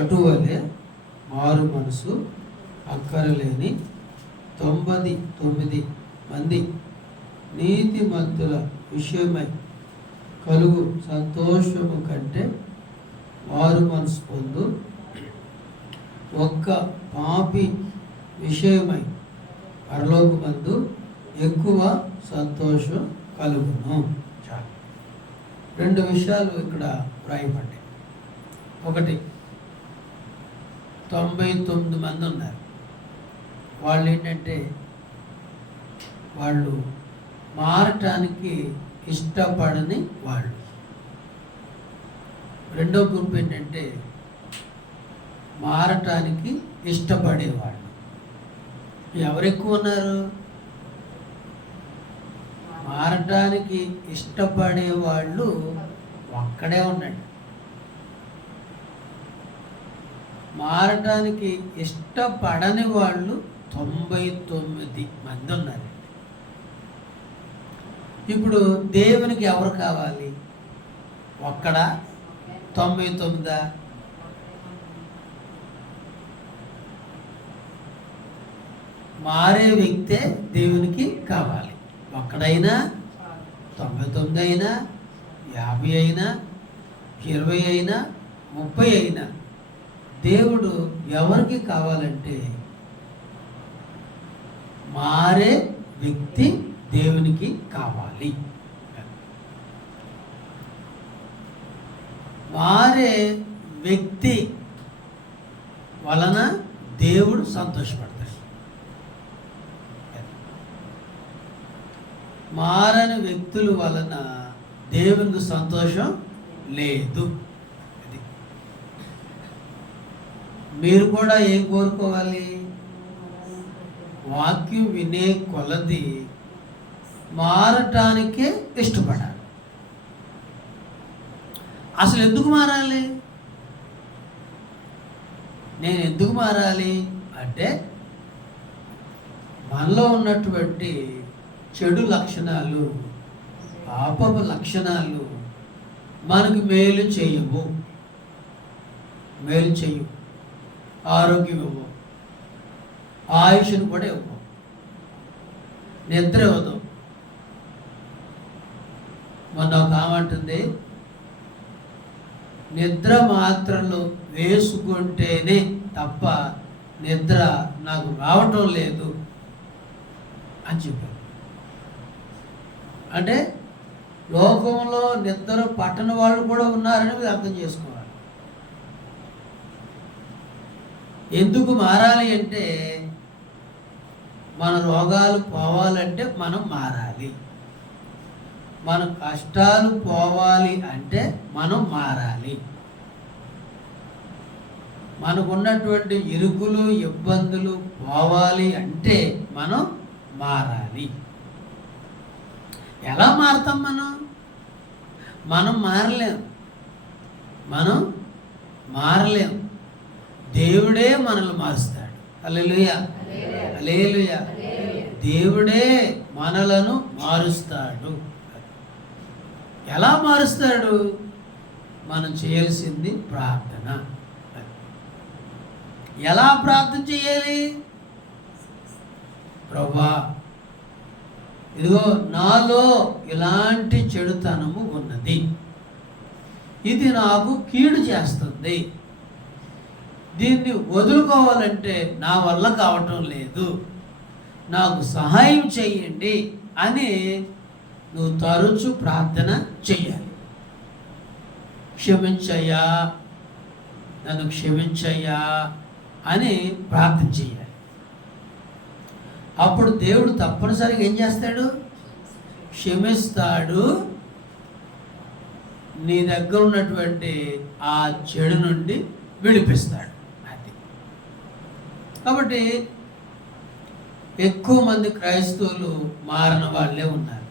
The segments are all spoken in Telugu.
అటువలే మారు మనసు అక్కరలేని 99 మంది నీతిమంతుల విషయమై కలుగు సంతోషము కంటే మారు మనసు పొందు ఒక్క పాపి విషయమై పరలోకమందు ఎక్కువ సంతోషం కలుగును. రెండు విషయాలు ఇక్కడ వ్రాయబడ్డాయి. ఒకటి, 99 మంది ఉన్నారు. వాళ్ళు ఏంటంటే వాళ్ళు మారటానికి ఇష్టపడని వాళ్ళు. రెండో గ్రూప్ ఏంటంటే మారటానికి ఇష్టపడేవాళ్ళు. ఎవరు ఎక్కువ ఉన్నారు? మారటానికి ఇష్టపడే వాళ్ళు ఒక్కడే ఉన్నాడు. మారటానికి ఇష్టపడని వాళ్ళు 99 మంది ఉన్నారు. ఇప్పుడు దేవునికి ఎవరు కావాలి? ఒక్కడా 99? మారే వ్యక్తే దేవునికి కావాలి. ఒక్కడైనా, 99 అయినా, 50 అయినా, 20 అయినా, 30 అయినా, దేవుడు ఎవరికి కావాలంటే మారే వ్యక్తి దేవునికి కావాలి. మారే వ్యక్తి వలన దేవుడు సంతోషపడతాడు. మారని వ్యక్తుల వలన దేవునికి సంతోషం లేదు. అది మీరు కూడా ఏం కోరుకోవాలి? వాక్యం వినే కొలది మారటానికే ఇష్టపడాలి. అసలు ఎందుకు మారాలి? నేను ఎందుకు మారాలి అంటే మనలో ఉన్నటువంటి చెడు లక్షణాలు, పాపపు లక్షణాలు మనకు మేలు చేయవు. మేలు చేయవు. ఆరోగ్యం ఇవ్వవు, ఆయుష్ను కూడా ఇవ్వవు, నిద్ర ఇవ్వదు. మొన్న ఒక ఆమంటుంది, నిద్ర మాత్రలు వేసుకుంటేనే తప్ప నిద్ర నాకు రావటం లేదు అని చెప్పారు. అంటే లోకంలో నిద్ర పట్టని వాళ్ళు కూడా ఉన్నారని మీరు అర్థం చేసుకోవాలి. ఎందుకు మారాలి అంటే మన రోగాలు పోవాలంటే మనం మారాలి. మన కష్టాలు పోవాలి అంటే మనం మారాలి. మనకున్నటువంటి ఇరుకులు, ఇబ్బందులు పోవాలి అంటే మనం మారాలి. ఎలా మారుతాం? మనం మారలేం. దేవుడే మనల్ని మారుస్తాడు. హల్లెలూయా, హల్లెలూయా. దేవుడే మనలను మారుస్తాడు. ఎలా మారుస్తాడు? మనం చేయాల్సింది ప్రార్థన. ఎలా ప్రార్థన చేయాలి? ప్రభువా, ఇదిగో నాలో ఇలాంటి చెడుతనము ఉన్నది, ఇది నాకు కీడు చేస్తుంది, దీన్ని వదులుకోవాలంటే నా వల్ల కావటం లేదు, నాకు సహాయం చేయండి అని నువ్వు తరచు ప్రార్థన చెయ్యాలి. క్షమించయ్యా, నన్ను క్షమించయ్యా అని ప్రార్థన చెయ్యాలి. అప్పుడు దేవుడు తప్పనిసరిగా ఏం చేస్తాడు? క్షమిస్తాడు. నీ దగ్గర ఉన్నటువంటి ఆ చెడు నుండి విడిపిస్తాడు. అది కాబట్టి ఎక్కువ మంది క్రైస్తవులు మారిన వాళ్ళే ఉన్నారు.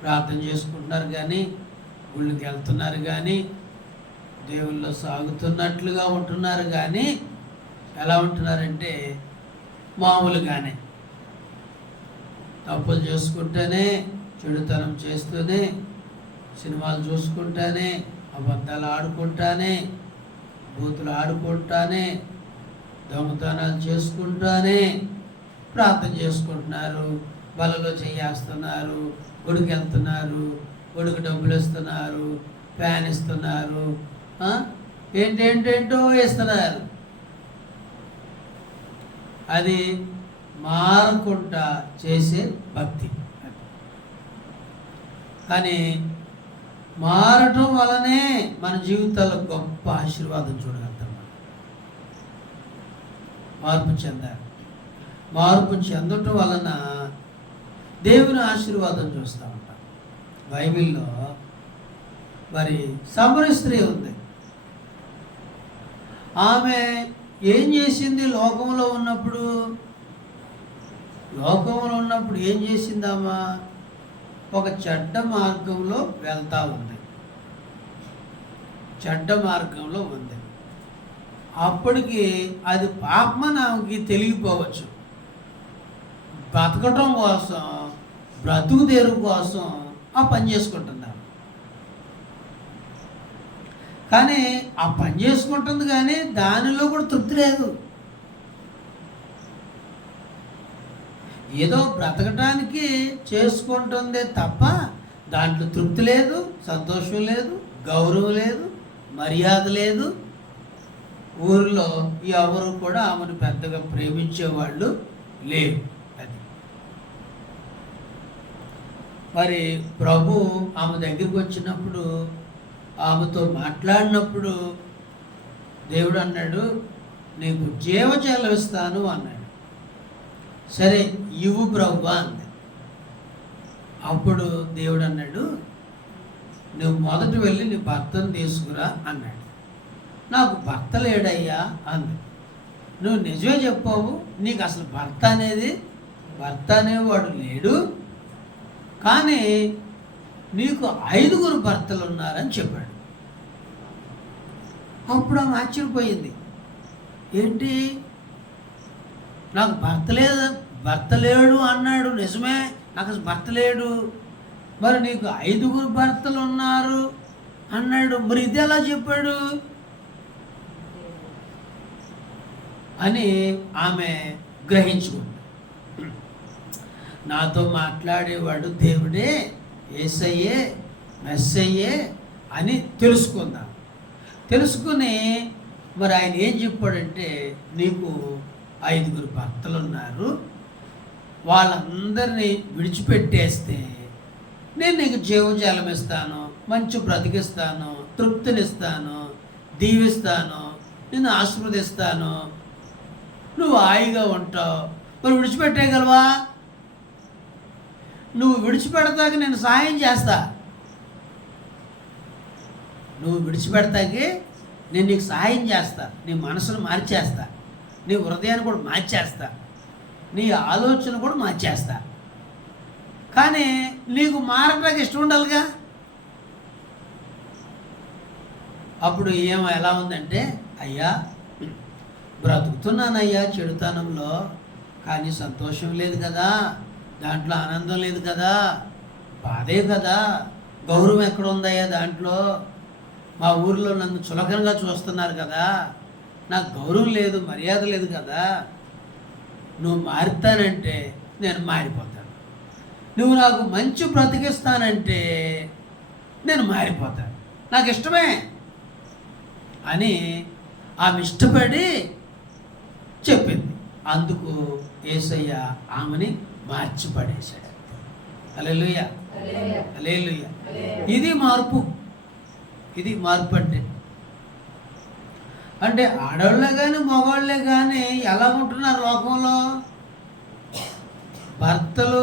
ప్రార్థన చేసుకుంటున్నారు కానీ, గుళ్ళకి వెళ్తున్నారు కానీ, దేవుల్లో సాగుతున్నట్లుగా ఉంటున్నారు కానీ, ఎలా ఉంటున్నారంటే మామూలుగానే తప్పులు చేసుకుంటూనే, చెడుతనం చేస్తూనే, సినిమాలు చూసుకుంటానే, అబద్ధాలు ఆడుకుంటానే, బూతులు ఆడుకుంటానే, దొంగతనాలు చేసుకుంటానే ప్రార్థన చేసుకుంటున్నారు, బలలో చేస్తున్నారు, గుడికి వెళ్తున్నారు, గుడికి డబ్బులు ఇస్తున్నారు, ఫ్యాన్ ఇస్తున్నారు, ఏంటేంటేంటో ఇస్తున్నారు. అది మారకుండా చేసే భక్తి. కానీ మారటం వలనే మన జీవితాల్లో గొప్ప ఆశీర్వాదం చూడగలుగుతాం. మార్పు చెందాలి. మార్పు చెందటం వలన దేవుని ఆశీర్వాదం చూస్తూ ఉంటాం. బైబిల్లో మరి సమరయ స్త్రీ ఉంది. ఆమె ఏం చేసింది? లోకంలో ఉన్నప్పుడు ఏం చేసిందామా? ఒక చెడ్డ మార్గంలో వెళ్తూ ఉంది. చెడ్డ మార్గంలో ఉంది. అప్పటికి అది పాపమని ఆమెకి తెలియపోవచ్చు. బతకటం కోసం, బ్రతుకు తెరువు కోసం ఆ పని చేసుకుంటున్నారు. కానీ ఆ పని చేసుకుంటుంది, కానీ దానిలో కూడా తృప్తి లేదు. ఏదో బ్రతకటానికి చేసుకుంటుందే తప్ప దాంట్లో తృప్తి లేదు, సంతోషం లేదు, గౌరవం లేదు, మర్యాద లేదు. ఊరిలో ఎవరు కూడా ఆమెను పెద్దగా ప్రేమించేవాళ్ళు లేరు. అది మరి ప్రభు ఆమె దగ్గరికి వచ్చినప్పుడు, ఆమెతో మాట్లాడినప్పుడు దేవుడు అన్నాడు, నీకు జీవజలం ఇస్తాను అన్నాడు. సరే ఇవ్వు ప్రభువా అంది. అప్పుడు దేవుడు అన్నాడు, నువ్వు మొదట వెళ్ళి నీ భర్తను తీసుకురా అన్నాడు. నాకు భర్త లేడయ్యా అంది. నువ్వు నిజమే చెప్పావు, నీకు అసలు భర్త అనేవాడు లేడు, కానీ నీకు 5 భర్తలు ఉన్నారని చెప్పాడు. అప్పుడు ఆమె ఆశ్చర్యపోయింది. ఏంటి, నాకు భర్త లేడు అన్నాడు, నిజమే, నాకు అసలు భర్త లేడు, మరి నీకు 5 భర్తలు ఉన్నారు అన్నాడు, మరి ఇది ఎలా చెప్పాడు అని ఆమె గ్రహించుకుంది. నాతో మాట్లాడేవాడు దేవుడే, యేసయ్యే, మెస్సయ్యే అని తెలుసుకుని మరి ఆయన ఏం చెప్పాడంటే, నీకు 5 భర్తలు ఉన్నారు, వాళ్ళందరినీ విడిచిపెట్టేస్తే నేను నీకు జీవజలం ఇస్తాను, మంచి బ్రతికిస్తాను, తృప్తినిస్తాను, దీవిస్తాను, నేను ఆశీర్వదిస్తాను, నువ్వు హాయిగా ఉంటావు. మరి విడిచిపెట్టేయగలవా? నువ్వు విడిచిపెడతాకి నేను సహాయం చేస్తా. నువ్వు విడిచిపెడతాకి నేను నీకు సహాయం చేస్తా. నీ మనసును మార్చేస్తా, నీ హృదయాన్ని కూడా మార్చేస్తా, నీ ఆలోచన కూడా మార్చేస్తా. కానీ నీకు మారడానికి ఇష్టం ఉండాలిగా. అప్పుడు ఎలా ఉందంటే, అయ్యా బ్రతుకుతున్నానయ్యా చెడుతనంలో, కానీ సంతోషం లేదు కదా, దాంట్లో ఆనందం లేదు కదా, బాధే కదా, గౌరవం ఎక్కడ ఉందయ్యా దాంట్లో, మా ఊరిలో నన్ను చులకనగా చూస్తున్నారు కదా, నాకు గౌరవం లేదు, మర్యాద లేదు కదా. నువ్వు మారుతానంటే నేను మారిపోతాను, నువ్వు నాకు మంచి బ్రతికిస్తానంటే నేను మారిపోతాను, నాకు ఇష్టమే అని ఆమె ఇష్టపడి చెప్పింది. అందుకు యేసయ్య ఆమెని మార్చిపడేశాడు. హల్లెలూయా, హల్లెలూయా. ఇది మార్పు అంటే ఆడవాళ్ళే కానీ మగవాళ్ళే కానీ ఎలా ఉంటున్నారు లోకంలో? భర్తలు,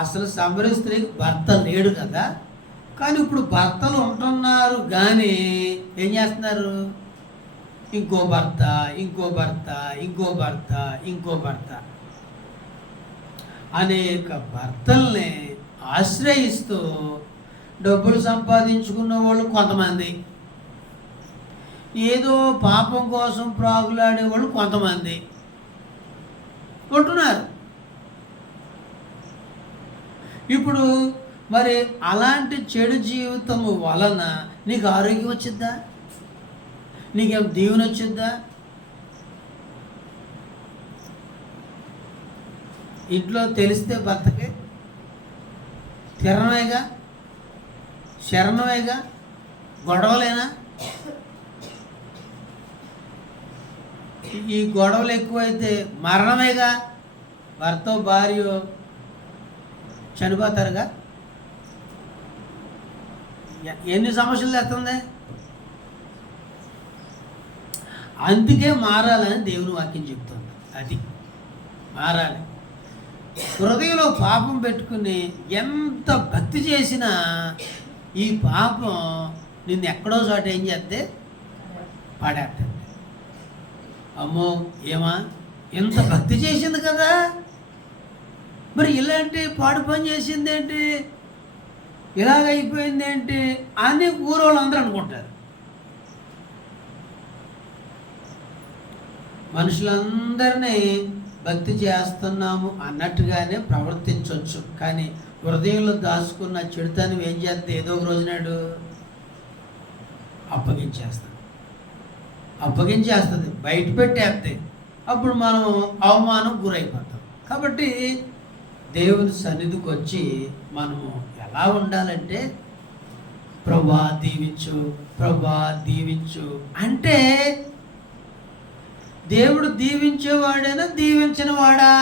అసలు సమరయ స్త్రీకి భర్త లేడు కదా, కానీ ఇప్పుడు భర్తలు ఉంటున్నారు, కానీ ఏం చేస్తున్నారు? ఇంకో భర్త, ఇంకో భర్త, ఇంకో భర్త, ఇంకో భర్త, అనేక భర్తల్ని ఆశ్రయిస్తూ డబ్బులు సంపాదించుకున్న వాళ్ళు కొంతమంది, ఏదో పాపం కోసం ప్రాగులాడే వాళ్ళు కొంతమంది ఉంటున్నారు. ఇప్పుడు మరి అలాంటి చెడు జీవితము వలన నీకు ఆరోగ్యం వచ్చిద్దా? నీకేం దీవెన వచ్చిద్దా? ఇంట్లో తెలిస్తే భర్తకి తిరణమేగా, శరణమేగా, గొడవలేనా? ఈ గొడవలు ఎక్కువైతే మరణమేగా. భర్త భార్య చనిపోతారుగా. ఎన్ని సమస్యలు తెస్తుంది. అందుకే మారాలని దేవుని వాక్యం చెప్తుంది. అది మారాలి. హృదయంలో పాపం పెట్టుకుని ఎంత భక్తి చేసినా ఈ పాపం నిన్ను ఎక్కడో చోట ఏం చేస్తే పడేస్తుంది. అమ్మో ఏమా ఎంత భక్తి చేసింది కదా, మరి ఇలాంటి పాడు పని చేసింది ఏంటి, ఇలాగైపోయింది ఏంటి అని ఊరోళ్ళందరూ అనుకుంటారు. మనుషులందరినీ భక్తి చేస్తున్నాము అన్నట్టుగానే ప్రవర్తించవచ్చు, కానీ హృదయంలో దాచుకున్న చెడుతనం ఏం చేస్తే ఏదో ఒక రోజునాడు అప్పగించేస్తుంది, బయట పెట్టేస్తే అప్పుడు మనం అవమానం గురైపోతాం. కాబట్టి దేవుని సన్నిధికి వచ్చి మనము ఎలా ఉండాలంటే ప్రభా దీవించు, ప్రభా దీవించు అంటే దేవుడు దీవించేవాడేనా దీవించిన వాడా?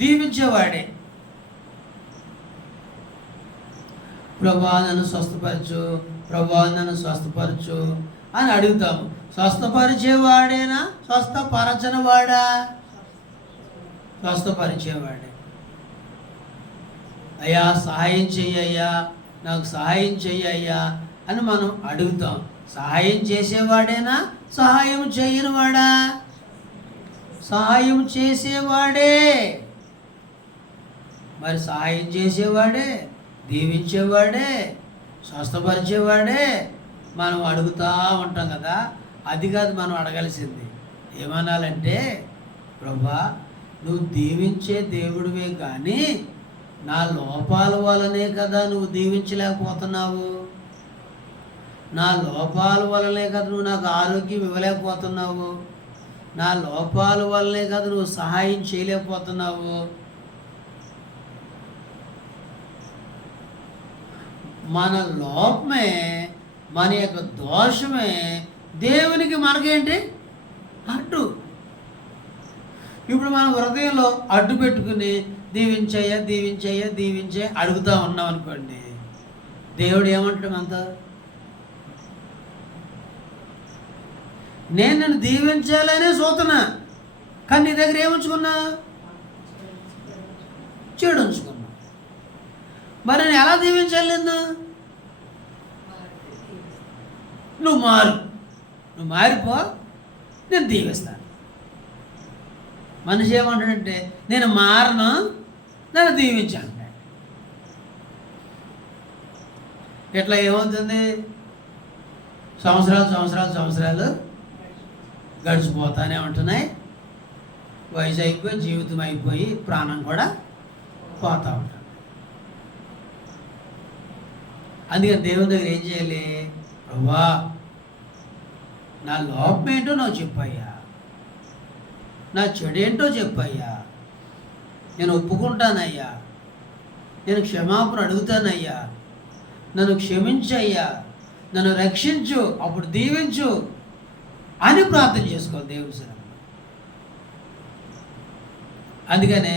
దీవించేవాడే. ప్రభా నన్ను స్వస్థపరచు, ప్రభా నన్ను స్వస్థపరచు అని అడుగుతాము. స్వస్థపరిచేవాడేనా స్వస్థపరచని వాడా? స్వస్థపరిచేవాడే. అయ్యా సహాయం చెయ్యయ్యా, నాకు సహాయం చెయ్యయ్యా అని మనం అడుగుతాం. సహాయం చేసేవాడేనా సహాయం చేయని వాడా? సహాయం చేసేవాడే. మరి సహాయం చేసేవాడే, దీవించేవాడే, స్వస్థపరిచేవాడే మనం అడుగుతూ ఉంటాం కదా. అది కాదు మనం అడగాల్సింది. ఏమనాలంటే ప్రభా నువ్వు దీవించే దేవుడివే కానీ నా లోపాల వల్లనే కదా నువ్వు దీవించలేకపోతున్నావు, నా లోపాల వల్లనే కదా నువ్వు నాకు ఆరోగ్యం ఇవ్వలేకపోతున్నావు, నా లోపాల వల్లనే కదా నువ్వు సహాయం చేయలేకపోతున్నావు. మన లోపమే, మన యొక్క దోషమే దేవునికి మనకేంటి అడ్డు. ఇప్పుడు మన హృదయంలో అడ్డు పెట్టుకుని దీవించయ్యా దీవించయ్యా దీవించే అడుగుతూ ఉన్నాం అనుకోండి, దేవుడు ఏమంటాడు అంత? నేను నన్ను దీవించాలనే చూస్తున్నా, కానీ నీ దగ్గర ఏముంచుకున్నా? చెడు ఉంచుకున్నా. మరి నేను ఎలా దీవించాలి? నువ్వు మారిపో, నేను దీవిస్తాను. మనిషి ఏమంటాడంటే నేను మారను, నన్ను దీవించాను. ఇట్లా ఏమవుతుంది? సంవత్సరాలు గడిచిపోతానే ఉంటున్నాయి. వయసు అయిపోయి జీవితం అయిపోయి ప్రాణం కూడా పోతూ ఉంటుంది. అందుకని దేవుని దగ్గర ఏం చేయాలి? ప్రభువా నా లోపం ఏంటో నాకు చెప్పయ్యా, నా చెడేంటో చెప్పయ్యా, నేను ఒప్పుకుంటానయ్యా, నేను క్షమాపణ అడుగుతానయ్యా, నన్ను క్షమించయ్యా, నన్ను రక్షించు, అప్పుడు దీవించు అని ప్రార్థన చేసుకోవాలి దేవుని సన్నిధిలో. అందుకనే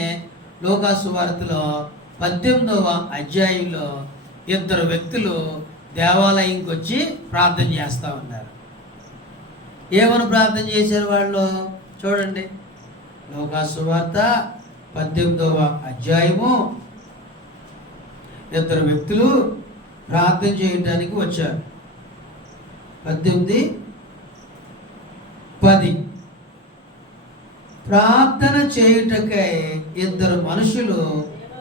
లూకా సువార్తలో 18వ అధ్యాయంలో 2 వ్యక్తులు దేవాలయంకి వచ్చి ప్రార్థన చేస్తూ ఉన్నారు. ఏమని ప్రార్థన చేశారు వాళ్ళు చూడండి. లూకా సువార్త 18వ అధ్యాయము 2 వ్యక్తులు ప్రార్థన చేయడానికి వచ్చారు. 18:10 ప్రార్థన చేయుటకై 2 మనుషులు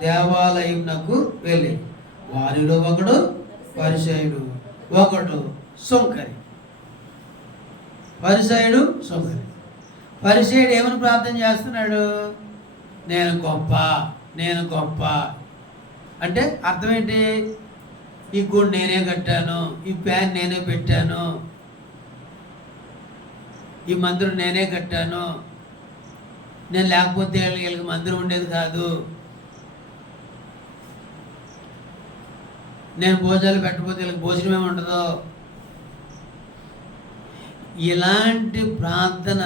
దేవాలయంకు వెళ్ళి, వారిలో ఒకడు పరిసయ్యుడు, ఒకడు సుంకరి. పరిసయ్యుడు సుంకరి. పరిసయ్యుడు ఏమని ప్రార్థన చేస్తున్నాడు? నేను గొప్ప అంటే అర్థం ఏంటి? ఈ గుడి నేనే కట్టాను, ఈ ప్యాన్ నేనే పెట్టాను, ఈ మందిరం నేనే కట్టాను, నేను లేకపోతే వీళ్ళకి మందిరం ఉండేది కాదు, నేను భోజనాలు పెట్టకపోతే వీళ్ళకి భోజనమే ఉండదు. ఇలాంటి ప్రార్థన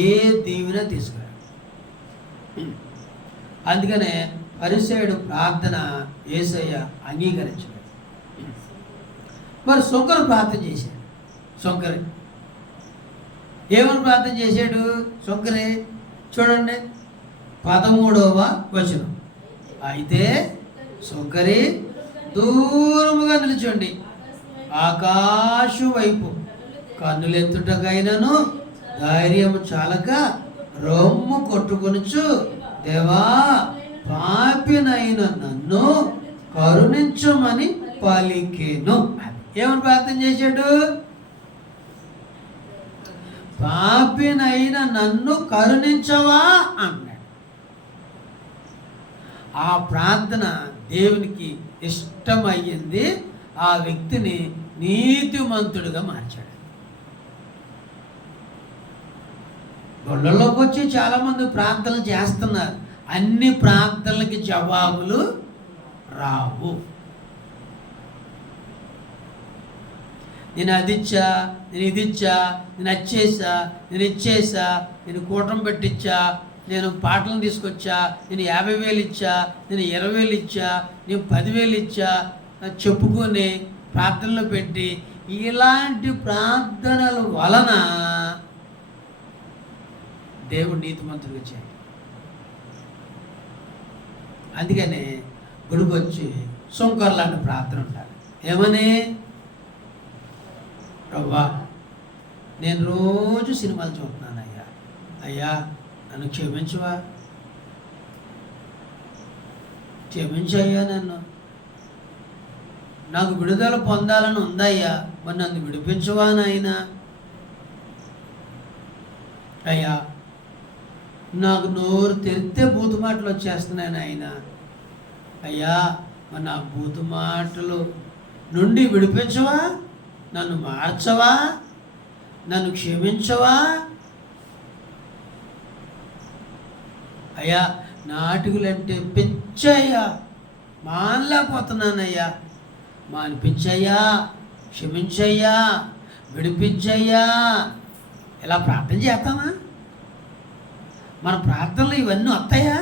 ఏ దీవెన తీసుకురాడు. అందుకనే పరిసయుడు ప్రార్థన యేసయ్య అంగీకరించాడు. మరి సుంకరు ప్రార్థన చేశాడు. సుంకరి ఏమని ప్రార్థన చేశాడు? సుంకరి చూడండి 13వ వచనం. అయితే సుంకరి దూరముగా నిల్చోండి, ఆకాశం వైపు కన్నులెత్తుటకైనను ధైర్యము చాలక రొమ్ము కొట్టుకొనుచు, దేవా పాపినైన నన్ను కరుణించమని పలికెను. ఏమని ప్రార్థన చేశాడు? పాపినైన నన్ను కరుణించవా అన్నాడు. ఆ ప్రార్థన దేవునికి ఇష్టమయ్యింది. ఆ వ్యక్తిని నీతిమంతుడిగా మార్చాడు. గొళ్ళలోకి వచ్చి చాలామంది ప్రార్థనలు చేస్తున్నారు. అన్ని ప్రార్థనలకి జవాబులు రావు. నేను అది ఇచ్చా, నేను ఇది ఇచ్చా, నేను వచ్చేసా, నేను ఇచ్చేసా, నేను కూటమి పెట్టించా, నేను పాటలను తీసుకొచ్చా, నేను 50,000 ఇచ్చా, నేను 20,000 ఇచ్చా, నేను 10,000 ఇచ్చా చెప్పుకొని ప్రార్థనలు పెట్టి, ఇలాంటి ప్రార్థనల వలన దేవుడు నీతిమంతుడిగా చేయాలి. అందుకనే గుడికి వచ్చి సుంకర్ లాంటి ప్రార్థన ఉండాలి. ఏమని? ప్రభువా, నేను రోజు సినిమాలు చూస్తున్నాను అయ్యా, అయ్యా నన్ను క్షమించవా, క్షమించయ్యా, నాకు విడుదల పొందాలని ఉందయ్యా, మరి నన్ను విడిపించవా నాయనా. అయ్యా నాకు నోరు తెరిస్తే బూతు మాటలు వచ్చేస్తున్నాను ఆయన, అయ్యా మరి నా బూతు మాటలు నుండి విడిపించవా, నన్ను మార్చవా, నన్ను క్షమించవా. అయ్యా నాటుకులంటే పిచ్చయ్యా, మానలేకపోతున్నానయ్యా, మానిపించయ్యా, క్షమించయ్యా, విడిపించయ్యా. ఇలా ప్రార్థన చేస్తామా? మన ప్రార్థనలు ఇవన్నీ వస్తాయా?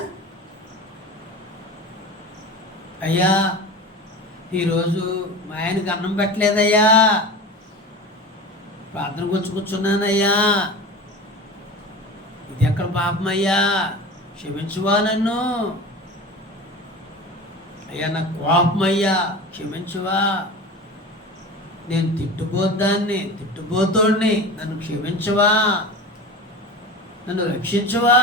అయ్యా ఈరోజు మా ఆయనకి అన్నం పెట్టలేదయ్యా, ప్రార్థనకు వచ్చి కూర్చున్నానయ్యా, ఇది ఎక్కడ పాపమయ్యా, క్షమించువా నన్ను. అయ్యా నాకు కోపమయ్యా, క్షమించువా. నేను తిట్టుబోతోడిని, నన్ను క్షమించవా, నన్ను రక్షించవా.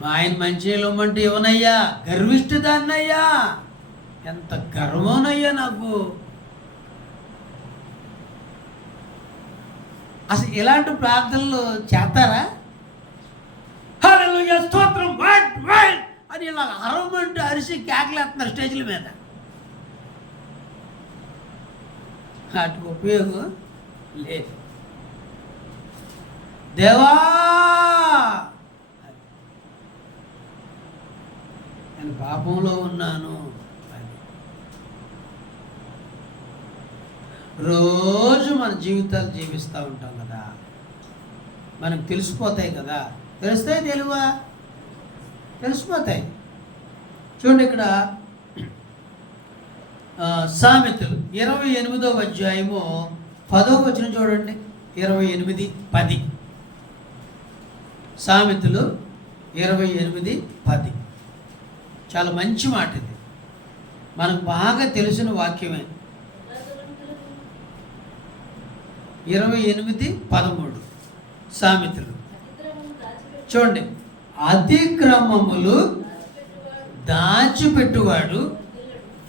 మా ఆయన మంచినీళ్ళు ఇవ్వమంటే ఇవ్వనయ్యా, గర్విష్ఠుదాన్నయ్యా, ఎంత గర్వనయ్యా నాకు. అసలు ఇలాంటి ప్రార్థనలు చేస్తారా? హల్లెలూయా స్తోత్రం అని ఇలా అరవమంటూ అరిసి కేకలేస్తున్నారు స్టేజ్ల మీద. వాటికి ఉపయోగం లేదు. దేవా నేను పాపంలో ఉన్నాను అని రోజు మన జీవితాలు జీవిస్తూ ఉంటాం కదా, మనకు తెలిసిపోతాయి కదా. తెలుస్తాయి తెలివా? తెలిసిపోతాయి. చూడండి ఇక్కడ సామెతలు 28వ అధ్యాయము 10వ వచనం చూడండి. 28:10 సామెతలు 28:10 చాలా మంచి మాట ఇది, మనకు బాగా తెలిసిన వాక్యమే. 28:13 సామెతలు చూడండి. అతిక్రమములు దాచిపెట్టువాడు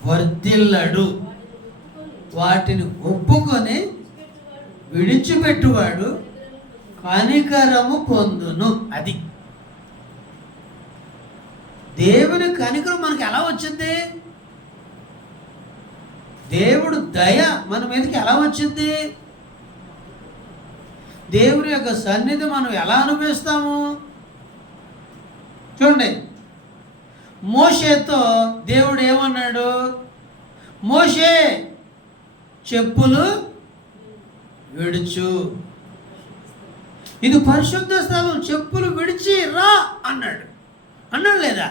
వర్ధిల్లడు, వాటిని ఒప్పుకొని విడిచిపెట్టువాడు కనికరము పొందును. అది దేవుని కనికరం మనకి ఎలా వచ్చింది? దేవుడు దయ మన మీదకి ఎలా వచ్చింది? దేవుని యొక్క సన్నిధి మనం ఎలా అనుభవిస్తాము? చూడండి, మోషేతో దేవుడు ఏమన్నాడు? మోషే చెప్పులు విడుచు, ఇది పరిశుద్ధ స్థలం, చెప్పులు విడిచి రా అన్నాడు. అన్నాడు లేదా?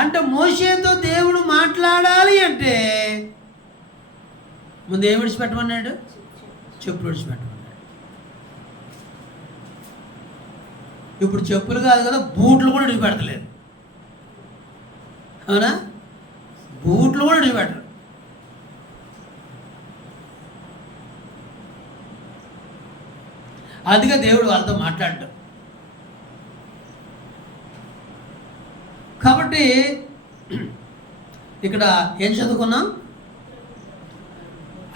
అంటే మోషేతో దేవుడు మాట్లాడాలి అంటే ముందు ఏం విడిచిపెట్టమన్నాడు? చెప్పులు విడిచిపెట్టమన్నాడు. ఇప్పుడు చెప్పులు కాదు కదా, బూట్లు కూడా విడిచిపెడతలేదు. అవునా? బూట్లు కూడా విడిచిపెట్టరు. అందుకే దేవుడు వాళ్ళతో మాట్లాడటం. కాబట్టి ఇక్కడ ఏం చదువుకున్నాం?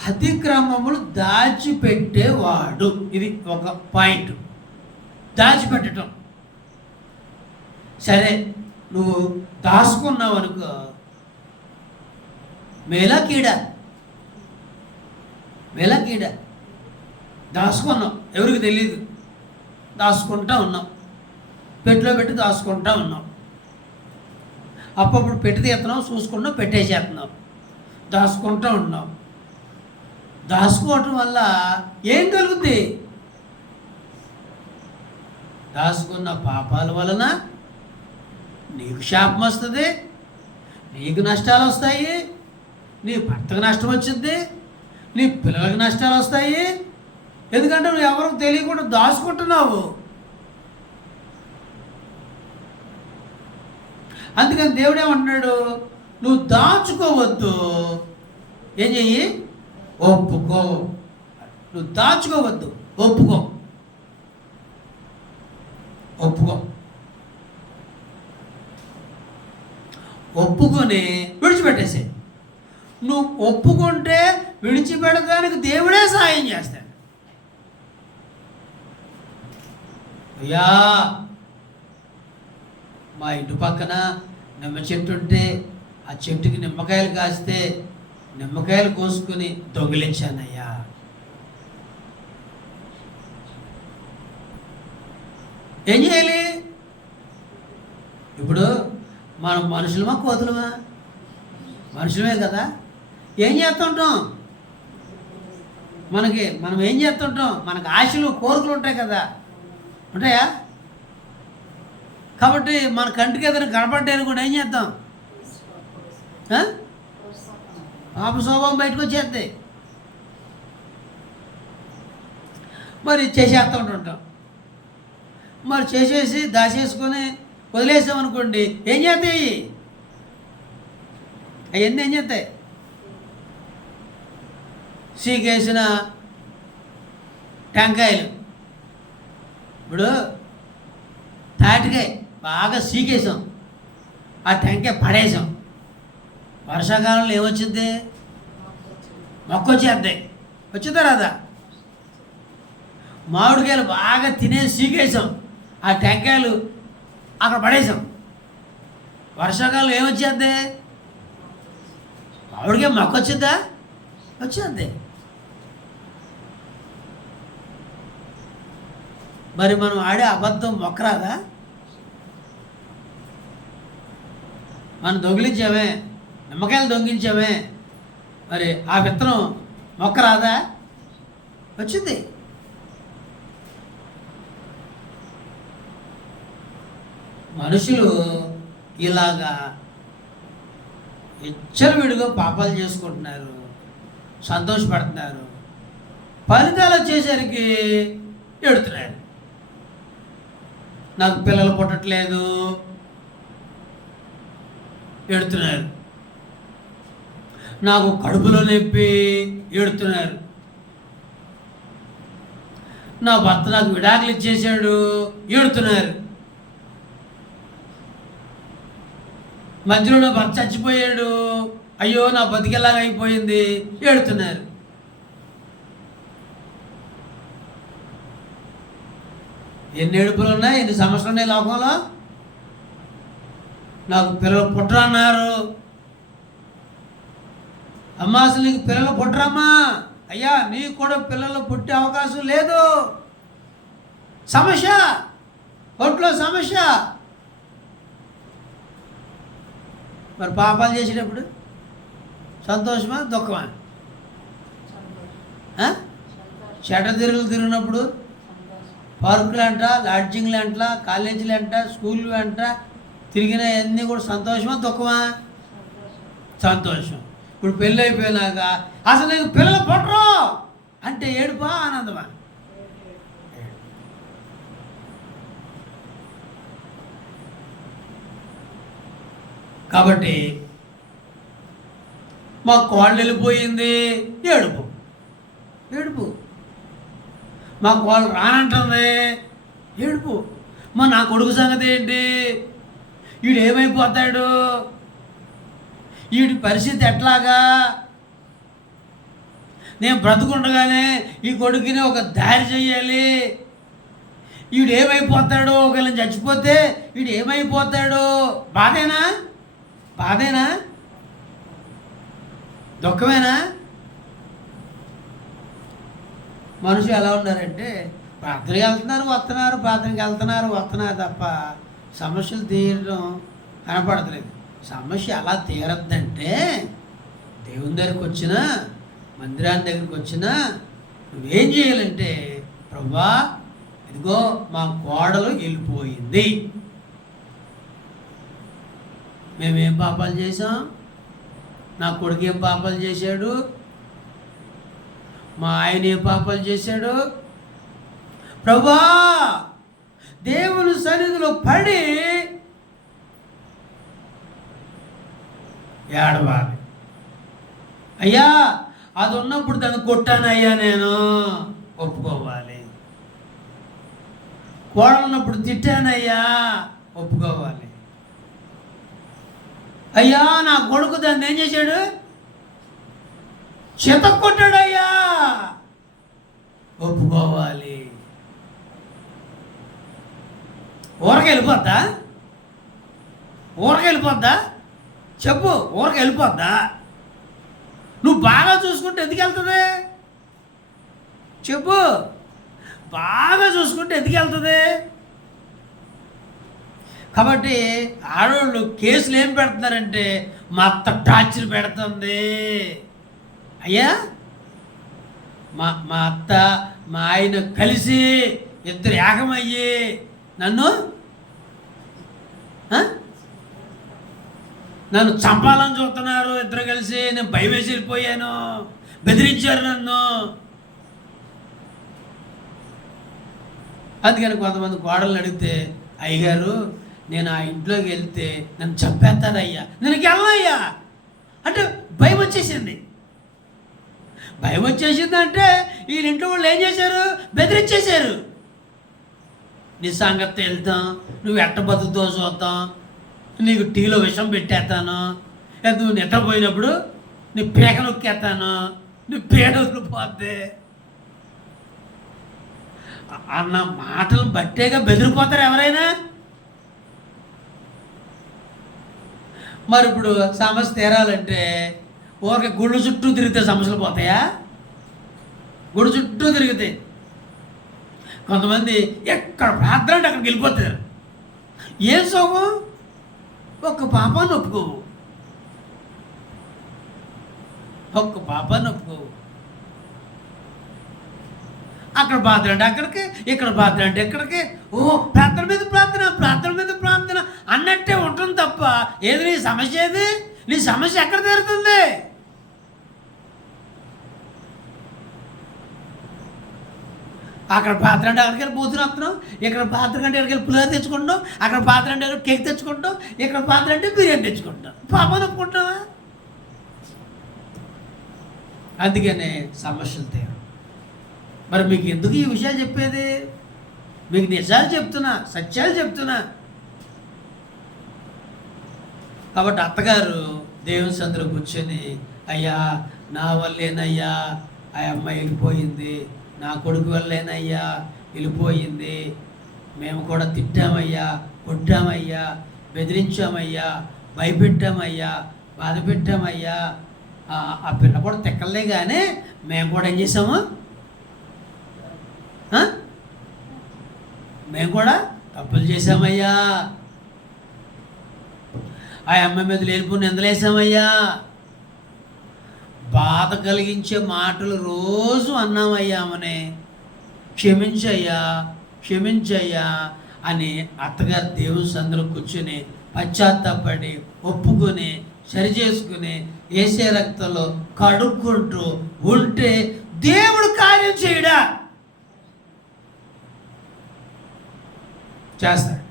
అతిక్రమములు దాచిపెట్టేవాడు. ఇది ఒక పాయింట్, దాచిపెట్టడం. సరే, నువ్వు దాచుకున్నావు అనుకో, మేలా కీడా? మేలా కీడా? దాచుకున్నాం, ఎవరికి తెలియదు, దాచుకుంటా ఉన్నాం, పెట్టిలో పెట్టి దాచుకుంటా ఉన్నాం. అప్పుడు పెట్టి తీస్తున్నాం, చూసుకుంటాం, పెట్టేసేస్తున్నాం, దాచుకుంటూ ఉన్నాం. దాచుకోవటం వల్ల ఏం కలుగుద్ది? దాచుకున్న పాపాల వలన నీకు శాపం వస్తుంది, నీకు నష్టాలు వస్తాయి, నీ భర్తకు నష్టం వచ్చింది, నీ పిల్లలకు నష్టాలు వస్తాయి. ఎందుకంటే నువ్వు ఎవరికి తెలియకుండా దాచుకుంటున్నావు. అందుకని దేవుడు ఏమంటున్నాడు? నువ్వు దాచుకోవద్దు, ఏం చెయ్యి? ఒప్పుకో. నువ్వు దాచుకోవద్దు, ఒప్పుకో. ఒప్పుకో, ఒప్పుకొని విడిచిపెట్టేసే. నువ్వు ఒప్పుకుంటే విడిచిపెట్టడానికి దేవుడే సాయం చేస్తాడు. అయ్యా, మా ఇంటి పక్కన నిమ్మ చెట్టు ఉంటే ఆ చెట్టుకి నిమ్మకాయలు కాస్తే నిమ్మకాయలు కోసుకొని దొంగిలించానయ్యా. ఏం చేయాలి? ఇప్పుడు మనం మనుషులమా కోతులమా? మనుషులమే కదా. ఏం చేస్తుంటాం? మనం ఏం చేస్తుంటాం? మనకు ఆశలు, కోరికలు ఉంటాయి కదా, ఉంటాయా? కాబట్టి మన కంటికి ఏదైనా కనపడ్డాను కూడా ఏం చేద్దాం? పాప స్వభావం బయటకు వచ్చేద్ది. మరి చేసేస్తూ ఉంటుంటాం. మరి చేసేసి దాచేసుకొని వదిలేసామనుకోండి, ఏం చేస్తాయి? అవన్నీ ఏం చేస్తాయి? సీకేసిన టెంకాయలు, ఇప్పుడు తాటికాయ బాగా సీకేసాం, ఆ టెంకాయ పడేసాం, వర్షాకాలంలో ఏమొచ్చింది? మొక్క వచ్చేద్దాయి. వచ్చిందా రాదా? మామిడికాయలు బాగా తినేసి సీకేసాం, ఆ టెంకాయలు అక్కడ పడేసాం, వర్షాకాలం ఏమొచ్చేద్ది? మామిడికాయ మొక్క వచ్చిందా? వచ్చేద్ది. మరి మనం ఆడే అబద్ధం మొక్క రాదా? మనం దొంగిలించామే, నిమ్మకాయలు దొంగిలించామే, మరి ఆ విత్తనం మొక్క రాదా? వచ్చింది. మనుషులు ఇలాగా విచ్చలవిడిగా పాపాలు చేసుకుంటున్నారు, సంతోషపడుతున్నారు. ఫలితాలు వచ్చేసరికి ఎడుతున్నారు. నాకు పిల్లలు పుట్టట్లేదు, ఎడుతున్నారు. నాకు కడుపులో నొప్పి, ఎడుతున్నారు. నా భర్త నాకు విడాకులు ఇచ్చేసాడు, ఎడుతున్నారు. మధ్యలో నా భర్త చచ్చిపోయాడు, అయ్యో నా బతికెలాగా అయిపోయింది, ఏడుతున్నారు. ఎన్ని ఏడుపులు ఉన్నాయి, ఎన్ని సమస్యలు ఉన్నాయి లోకంలో. నాకు పిల్లలు పుట్టరన్నారు, అమ్మా అసలు నీకు పిల్లలు పుట్టరమ్మా, అయ్యా నీకు కూడా పిల్లలు పుట్టే అవకాశం లేదు. సమస్య, ఒంట్లో సమస్య. మరి పాపాలు చేసేటప్పుడు సంతోషమా దుఃఖమా? చెడ్డ తిరిగినప్పుడు పార్కులు అంట, లాడ్జింగ్లు అంట, కాలేజీలు అంట, స్కూళ్ళు అంట తిరిగినవన్నీ కూడా సంతోషమా దుఃఖమా? సంతోషం. ఇప్పుడు పెళ్ళి అయిపోయినాక అసలు నీకు పిల్లలు పుట్టరు అంటే ఏడుపా ఆనందమా? కాబట్టి మా కోళ్ళు వెళ్ళిపోయింది, ఏడుపు ఏడుపు. మా కోళ్ళు రానంటుంది, ఏడుపు. మా నా కొడుకు సంగతి ఏంటి, వీడు ఏమైపోతాడు, వీడి పరిస్థితి ఎట్లాగా, నేను బ్రతుకుండగానే ఈ కొడుకుని ఒక దారి చెయ్యాలి, వీడు ఏమైపోతాడు, ఒకవేళ చచ్చిపోతే వీడు ఏమైపోతాడు. బాధేనా? బాధేనా? దుఃఖమేనా? మనుషులు ఎలా ఉన్నారంటే ప్రార్థనకి వెళ్తున్నారు వస్తున్నారు, ప్రార్థనకి వెళ్తున్నారు వస్తున్నారు తప్ప సమస్యలు తీరడం కనపడతలేదు. సమస్య ఎలా తీరద్దంటే దేవుని దగ్గరికి వచ్చినా, మందిరాన్ని దగ్గరికి వచ్చినా నువ్వేం చేయాలంటే, ప్రభువా ఇదిగో మా కోడలు వెళ్ళిపోయింది, మేమేం పాపాలు చేసాం, నా కొడుకు ఏం పాపాలు చేశాడు, మా ఆయన ఏ పాపాలు చేశాడు, ప్రభువా దేవుని సన్నిధిలో పడి ఏడవాలి. అయ్యా అది ఉన్నప్పుడు దాన్ని కొట్టానయ్యా నేను, ఒప్పుకోవాలి. కోడలున్నప్పుడు తిట్టానయ్యా, ఒప్పుకోవాలి. అయ్యా నా కొడుకు దాన్ని ఏం చేశాడు, కొట్టాడయ్యా, ఒప్పుకోవాలి. ఊరక వెళ్ళిపోద్దా? ఊరక వెళ్ళిపోద్దా? చెప్పు, ఊరక వెళ్ళిపోద్దా? నువ్వు బాగా చూసుకుంటే ఎందుకు వెళ్తుంది? చెప్పు, బాగా చూసుకుంటే ఎందుకు వెళ్తుంది? కాబట్టి ఆడవాళ్ళు కేసులు ఏం పెడుతున్నారంటే మా అత్త టార్చర్ పెడుతుంది. అయ్యా మా అత్త మా ఆయన కలిసి ఇద్దరు ఏకమయ్యి నన్ను చంపాలని చూస్తున్నారు, ఇద్దరు కలిసి. నేను భయం వేసి వెళ్ళిపోయాను, బెదిరించారు నన్ను. అందుకని కొంతమంది కోడలు అడిగితే, అయ్యగారు నేను ఆ ఇంట్లోకి వెళ్తే నన్ను చంపేస్తారయ్యా, నేను వెళ్ళనయ్యా అంటే భయం వచ్చేసింది. భయం వచ్చేసిందంటే ఈ ఇంట్లో వాళ్ళు ఏం చేశారు, బెదిరించేశారు. నీ సంగతి వెళ్తాం, నువ్వు ఎట్ట బతుకుతో చూద్దాం, నీకు టీలో విషం పెట్టేస్తాను, నువ్వు నిద్రపోయినప్పుడు నీ పీక నొక్కేస్తాను, నీ పీడ వదిలిపోద్ది అన్న మాటలు బట్టేగా బెదిరిపోతారు ఎవరైనా. మరి ఇప్పుడు సమస్య తీరాలంటే ఊరికే గుళ్ళు చుట్టూ తిరిగితే సమస్యలు పోతాయా? గుడి చుట్టూ తిరిగితే. కొంతమంది ఎక్కడ ప్రార్థన అంటే అక్కడికి వెళ్ళిపోతారు. ఏం సోము, ఒక్క పాపాన్ని ఒప్పుకోవు, ఒక్క పాపాన్ని ఒప్పుకోవు. అక్కడ ప్రార్థన అంటే అక్కడికి, ఇక్కడ ప్రార్థన అంటే ఎక్కడికి. ఓ ప్రార్థన మీద ప్రార్థన, ప్రార్థన మీద ప్రార్థన అన్నట్టే ఉంటుంది తప్ప ఏది నీ సమస్య, ఏది నీ సమస్య ఎక్కడ తీరుతుంది? అక్కడ పాత్ర అంటే అక్కడికి వెళ్ళి బూతులు వస్తున్నాం, ఇక్కడ పాత్ర అంటే ఎక్కడికి వెళ్ళి పులిహోర తెచ్చుకుంటాం, అక్కడ పాత్ర అంటే కేక్ తెచ్చుకుంటాం, ఇక్కడ పాత్ర అంటే బిర్యానీ తెచ్చుకుంటాం. పాపం ఒప్పుకుంటావా? అందుకనే సమస్యలు తీరు. మరి మీకు ఎందుకు ఈ విషయాలు చెప్పేది? మీకు నిజాలు చెప్తున్నా, సత్యాలు చెప్తున్నా. కాబట్టి అత్తగారు దేవుని సందులో కూర్చొని, అయ్యా నా వల్లేనయ్యా ఆ అమ్మాయి వెళ్ళిపోయింది, నా కొడుకు వల్లేనయ్యా వెళ్ళిపోయింది, మేము కూడా తిట్టామయ్యా, కొట్టామయ్యా, బెదిరించామయ్యా, భయపెట్టామయ్యా, బాధ పెట్టామయ్యా, ఆ పిల్ల కూడా తిక్కలే, కానీ మేము కూడా ఏం చేసాము, మేము కూడా తప్పులు చేసామయ్యా, ఆ అమ్మాయి మీద లేనిపోయిన నిందలేసామయ్యా, బాధ కలిగించే మాటలు రోజు అన్నామయ్యా, ఆమెనే క్షమించయ్యా క్షమించయ్యా అని అత్తగారు దేవుని సందులో కూర్చొని పశ్చాత్తాపడి ఒప్పుకొని సరి చేసుకుని యేసే రక్తంలో కడుక్కుంటూ ఉంటే దేవుడు కార్యం చేయడా? చేస్తాడు.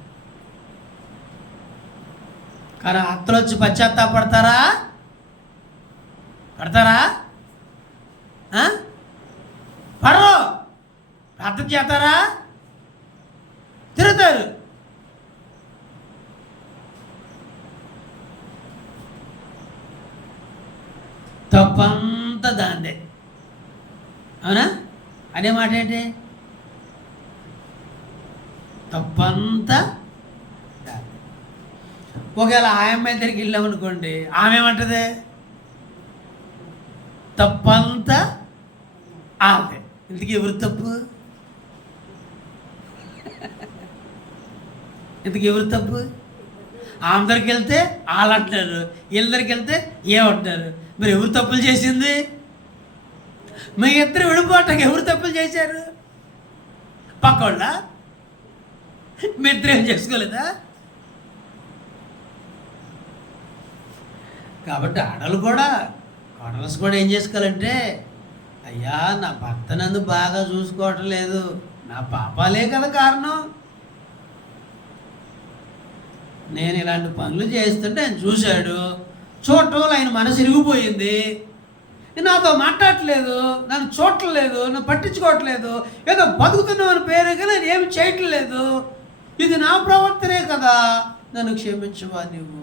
కానీ అత్తలు వచ్చి పశ్చాత్తాపడతారా? పడతారా? పడరు. ప్రార్థన చేస్తారా? తిరుగుతారు. తప్పంతా దాందే. అవునా? అనే మాట ఏంటి? తప్పంతా దాందే. ఒకవేళ ఆ అమ్మాయి దగ్గరికి వెళ్ళామనుకోండి, ఆమె ఏమంటది? తప్పంతా ఆమె. ఇంతకీ ఎవరు తప్పు? ఇంతకీ ఎవరు తప్పు? ఆమె దగ్గరికి వెళ్తే వాళ్ళు అంటారు, వీళ్ళ దగ్గరికి వెళ్తే ఏమంటారు? మరి ఎవరు తప్పులు చేసింది? మీ ఇద్దరు విడిపోవటానికి ఎవరు తప్పులు చేశారు? పక్కోళ్ళ? మీ ఇద్దరు ఏం చేసుకోలేదా? కాబట్టి ఆడలు కూడా, కోడల్స్ కూడా ఏం చేసుకోవాలంటే, అయ్యా నా భర్త నన్ను బాగా చూసుకోవటం లేదు, నా పాపాలే కదా కారణం, నేను ఇలాంటి పనులు చేస్తుంటే ఆయన చూశాడు, చూడటం ఆయన మనసు ఇరిగిపోయింది, నాతో మాట్లాడట్లేదు, నన్ను చూడట్లేదు, నన్ను పట్టించుకోవట్లేదు, ఏదో బతుకుతున్నామని పేరు కానీ నేను ఏమి చేయట్లేదు, ఇది నా ప్రవర్తనే కదా, నన్ను క్షమించవా నువ్వు.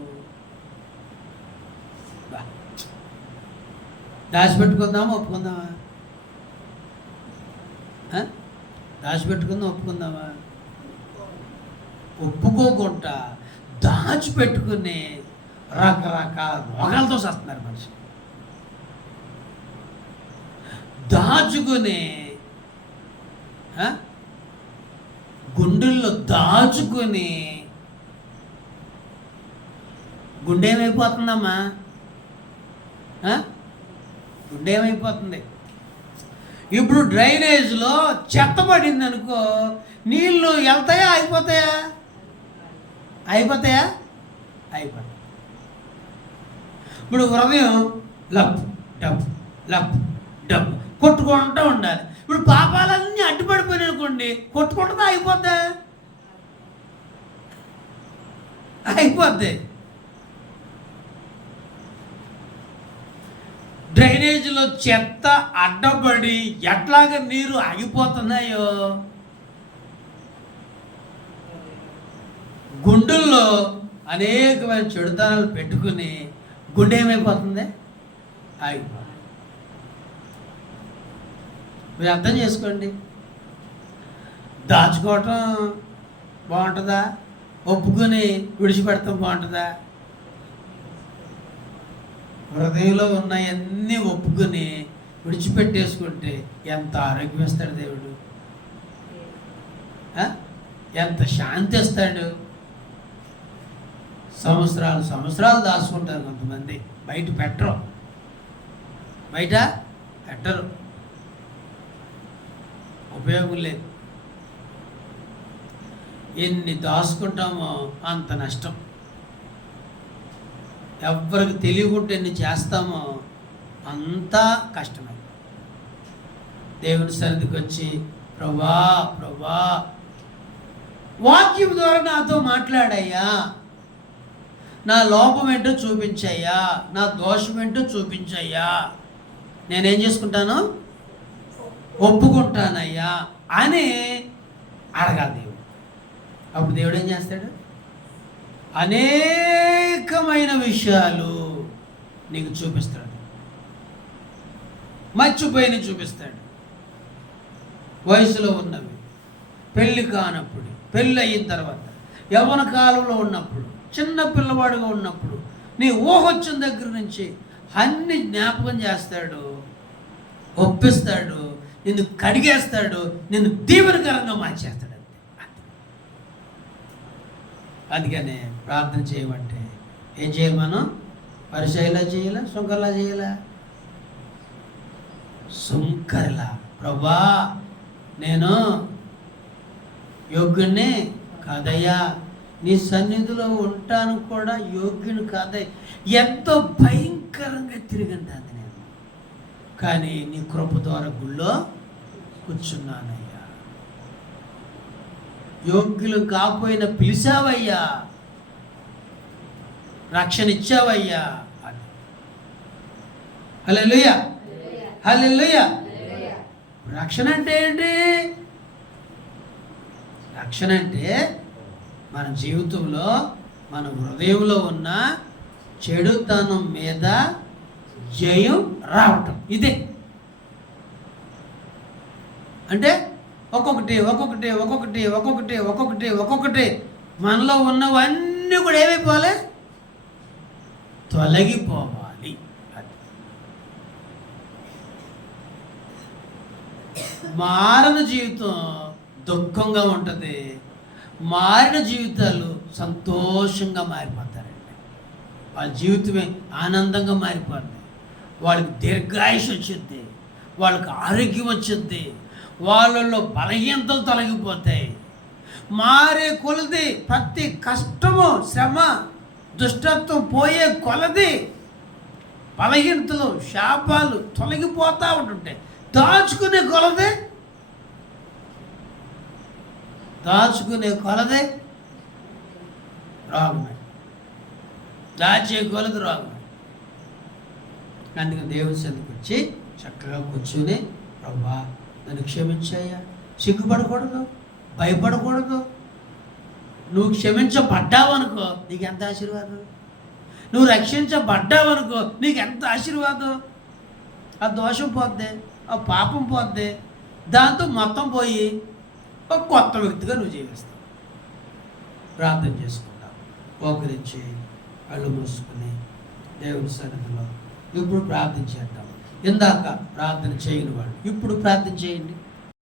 దాచిపెట్టుకుందామా ఒప్పుకుందామా? దాచిపెట్టుకుందాం ఒప్పుకుందామా? ఒప్పుకోకుండా దాచిపెట్టుకుని రకరకాల రోగాలతో వస్తున్నారు మనిషి. దాచుకుని గుండెల్లో దాచుకుని గుండె ఏమైపోతుందమ్మా? గుండె ఏమైపోతుంది? ఇప్పుడు డ్రైనేజ్లో చెత్త పడింది అనుకో, నీళ్ళు వెళ్తాయా అయిపోతాయా? అయిపోతాయా? అయిపోతాయి. ఇప్పుడు హృదయం లప్ డబ్ లప్ డబ్ కొట్టుకుంటూ ఉండాలి. ఇప్పుడు పాపాలన్నీ అడ్డుపడిపోయినాయి అనుకోండి, కొట్టుకుంటుందా? అయిపోద్దా? అయిపోద్ది. డ్రైనేజీలో చెత్త అడ్డపడి ఎట్లాగ నీరు ఆగిపోతున్నాయో, గుండెల్లో అనేకమైన చెడుతనాలు పెట్టుకుని గుండె ఏమైపోతుంది? ఆగిపోతుంది. మీరు అర్థం చేసుకోండి. దాచుకోవటం బాగుంటుందా? ఒప్పుకొని విడిచిపెడతాం బాగుంటుందా? హృదయంలో ఉన్నాయన్నీ ఒప్పుకొని విడిచిపెట్టేసుకుంటే ఎంత ఆరోగ్యం ఇస్తాడు దేవుడు, ఎంత శాంతి ఇస్తాడు. సంవత్సరాలు సంవత్సరాలు దాచుకుంటారు కొంతమంది, బయట పెట్టరు, ఉపయోగం లేదు. ఎన్ని దాచుకుంటామో అంత నష్టం. ఎవరికి తెలియకుంటే ఎన్ని చేస్తామో అంతా కష్టమే. దేవుని సన్నిధికి వచ్చి, ప్రభా ప్రభా వాక్యం ద్వారా నాతో మాట్లాడయ్యా, నా లోపం ఏంటో చూపించయ్యా, నా దోషం ఏంటో చూపించయ్యా, నేనేం చేసుకుంటాను? ఒప్పుకుంటానయ్యా అని అడగాలి దేవుడు. అప్పుడు దేవుడు ఏం చేస్తాడు? అనేకమైన విషయాలు నీకు చూపిస్తాడు, మర్చిపోయిన చూపిస్తాడు. వయసులో ఉన్నవి, పెళ్ళి కానప్పుడు, పెళ్ళి అయిన తర్వాత, యవ్వన కాలంలో ఉన్నప్పుడు, చిన్న పిల్లవాడుగా ఉన్నప్పుడు, నీ ఊహ వచ్చిన దగ్గర నుంచి అన్ని జ్ఞాపకం చేస్తాడు, ఒప్పిస్తాడు, నిన్ను కడిగేస్తాడు, నిన్ను దీవెనకరంగా మార్చేస్తాడు. అందుకనే ప్రార్థన చేయమంటే ఏం చేయాలి? మనం పరిచయలా చేయాలా, సుంకర్లా చేయాలా? సుంకర్లా. ప్రభా, నేను యోగ్యుణ్ణి కాదయ్యా, నీ సన్నిధిలో ఉంటాను కూడా యోగ్యుని కాదయ్య. ఎంతో భయంకరంగా తిరిగింది అది నేను, కానీ నీ కృప ద్వారా గుళ్ళో కూర్చున్నానయ్యా. యోగ్యులు కాకపోయినా పిలిచావయ్యా, రక్షణ ఇచ్చావయ్యా అని. హల్లెలూయా, హల్లెలూయా. రక్షణ అంటే ఏంటి? రక్షణ అంటే మన జీవితంలో, మన హృదయంలో ఉన్న చెడుతనం మీద జయం రావటం. ఇదే అంటే ఒక్కొక్కటి ఒక్కొక్కటి ఒక్కొక్కటి ఒక్కొక్కటి ఒక్కొక్కటి ఒక్కొక్కటి మనలో ఉన్నవన్నీ కూడా ఏమైపోవాలి? తొలగిపోవాలి. మారిన జీవితం దుఃఖంగా ఉంటుంది, మారిన జీవితాలు సంతోషంగా మారిపోతారండి. వాళ్ళ జీవితమే ఆనందంగా మారిపోతుంది. వాళ్ళకి దీర్ఘాయుష్ వచ్చింది, వాళ్ళకి ఆరోగ్యం వచ్చింది, వాళ్ళల్లో బలహీనతలు తొలగిపోతాయి. మారే కొలది ప్రతి కష్టము, శ్రమ, దుష్టత్వం పోయే కొలది బలహీనతలు, శాపాలు తొలగిపోతూ ఉంటుంటాయి. దాచుకునే కొలది రోగమే, దాచే కొలది రోగమే. అందుకని దేవుని సన్నిధికి వచ్చి చక్కగా కూర్చుని, ప్రభా నన్ను క్షమించాయ్యా. సిగ్గుపడకూడదు, భయపడకూడదు. నువ్వు క్షమించబడ్డావనుకో నీకు ఎంత ఆశీర్వాదం, నువ్వు రక్షించబడ్డావనుకో నీకు ఎంత ఆశీర్వాదం. ఆ దోషం పోద్ది, ఆ పాపం పోద్ది, దాంతో మొత్తం పోయి ఒక కొత్త వ్యక్తిగా నువ్వు జీవిస్తావు. ప్రార్థన చేసుకుంటావు, మోకరించి కళ్ళు మూసుకుని దేవుని సన్నిధిలో ఇప్పుడు ప్రార్థన చేద్దాం. ఇందాక ప్రార్థన చేయని వాళ్ళు ఇప్పుడు ప్రార్థన చేయండి.